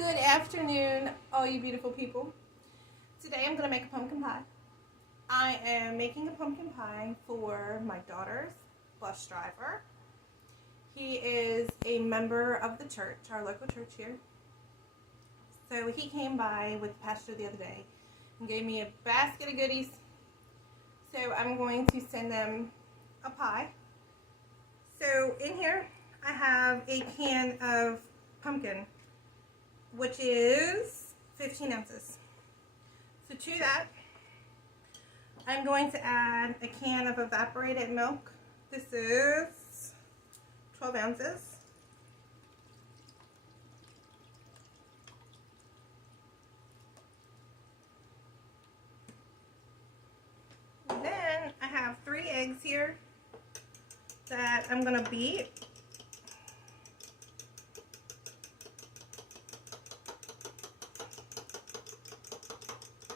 Good afternoon, all you beautiful people. Today I'm going to make a pumpkin pie. I am making a pumpkin pie for my daughter's bus driver. He is a member of the church, our local church here. So he came by with the pastor the other day and gave me a basket of goodies. So I'm going to send them a pie. So in here I have a can of pumpkin, which is 15 ounces. So to that, I'm going to add a can of evaporated milk. This is 12 ounces. And then I have 3 eggs here that I'm going to beat.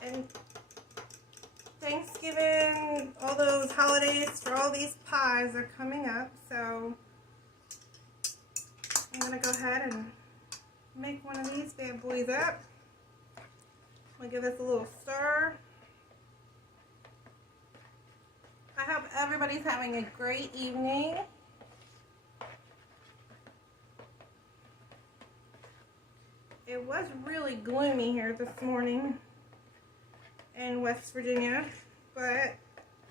And Thanksgiving, all those holidays for all these pies are coming up, so I'm going to go ahead and make one of these bad boys up. I'm going to give this a little stir. I hope everybody's having a great evening. It was really gloomy here this morning in West Virginia, but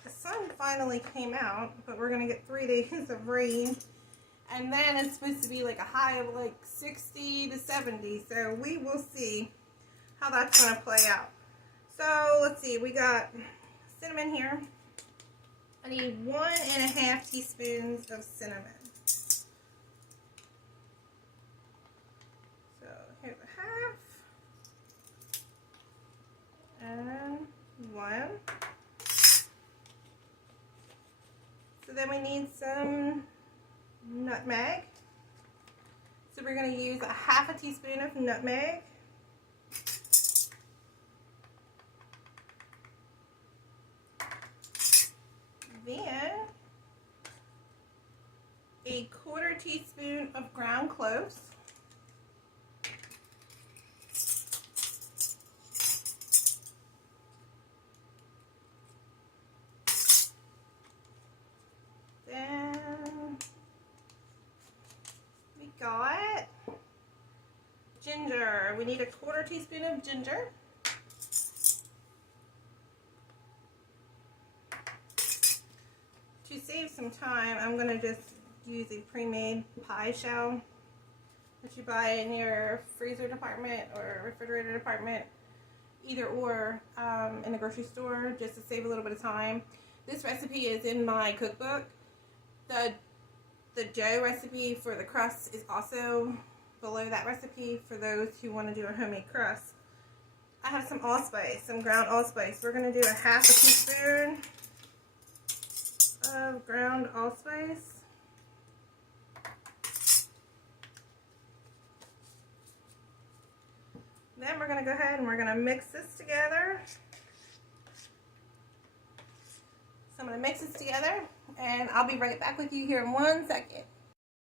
the sun finally came out, but we're gonna get 3 days of rain, and then it's supposed to be like a high of like 60 to 70, so we will see how that's gonna play out. So let's see, we got cinnamon here. I need 1.5 teaspoons of cinnamon. So here's a half. And 1. So then we need some nutmeg. So we're going to use 1/2 teaspoon of nutmeg. Then 1/4 teaspoon of ground cloves. Got ginger. We need 1/4 teaspoon of ginger. To save some time, I'm going to just use a pre-made pie shell that you buy in your freezer department or refrigerator department, either or, in the grocery store, just to save a little bit of time. This recipe is in my cookbook. The dough recipe for the crust is also below that recipe for those who want to do a homemade crust. I have some allspice, some ground allspice. We're going to do 1/2 teaspoon of ground allspice. Then we're going to go ahead and we're going to mix this together. So I'm going to mix this together, and I'll be right back with you here in 1 second.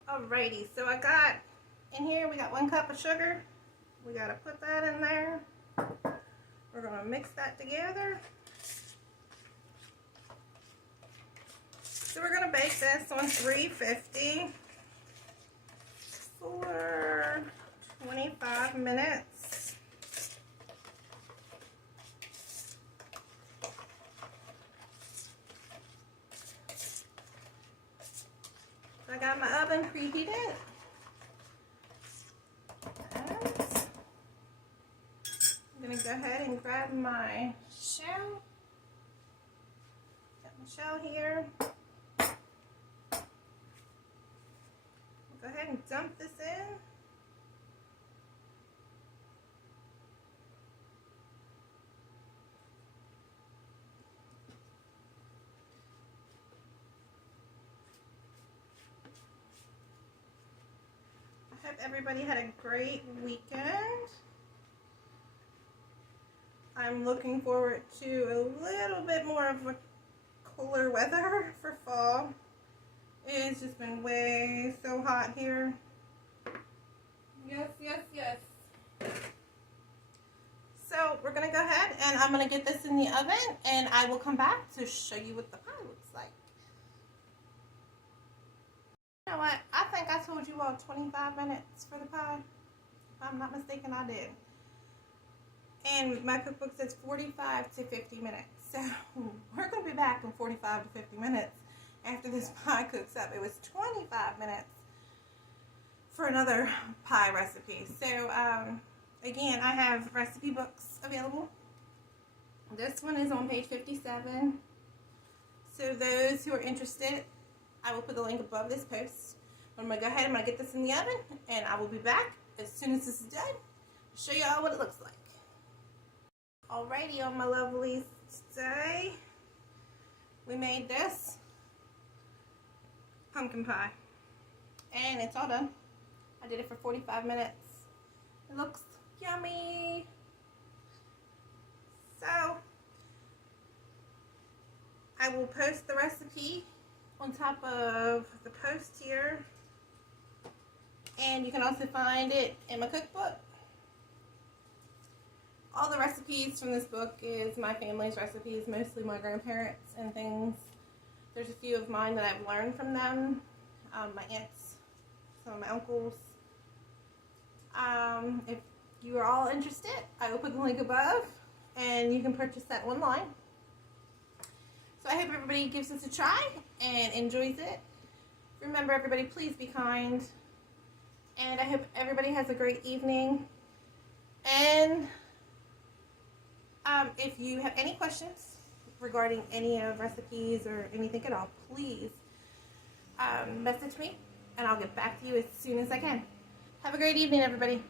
Alrighty, so I got in here, we got 1 cup of sugar. We got to put that in there. We're going to mix that together. So we're going to bake this on 350 for 25 minutes. I got my oven preheated. And I'm going to go ahead and grab my shell. Got my shell here. Go ahead and dump this in. I hope everybody had a great weekend. I'm looking forward to a little bit more of a cooler weather for fall. It's just been way so hot here. Yes, yes, yes. And I'm going to get this in the oven, and I will come back to show you what the pie looks like. You know what? I think I told you all 25 minutes for the pie. If I'm not mistaken, I did. And my cookbook says 45 to 50 minutes. So we're going to be back in 45 to 50 minutes after this pie cooks up. It was 25 minutes for another pie recipe. So again, I have recipe books available. This one is on page 57. So those who are interested, I will put the link above this post. I'm going to go ahead, I'm going to get this in the oven, and I will be back as soon as this is done to show y'all what it looks like. Alrighty, on my lovelies, today we made this pumpkin pie. And it's all done. I did it for 45 minutes. It looks yummy. So, I will post the recipe on top of the post here. And you can also find it in my cookbook. All the recipes from this book is my family's recipes, mostly my grandparents and things. There's a few of mine that I've learned from them, my aunts, some of my uncles. If you are all interested, I will put the link above, and you can purchase that online. So I hope everybody gives this a try and enjoys it. Remember, everybody, please be kind. And I hope everybody has a great evening. And if you have any questions regarding any of recipes or anything at all, please message me, and I'll get back to you as soon as I can. Have a great evening, everybody.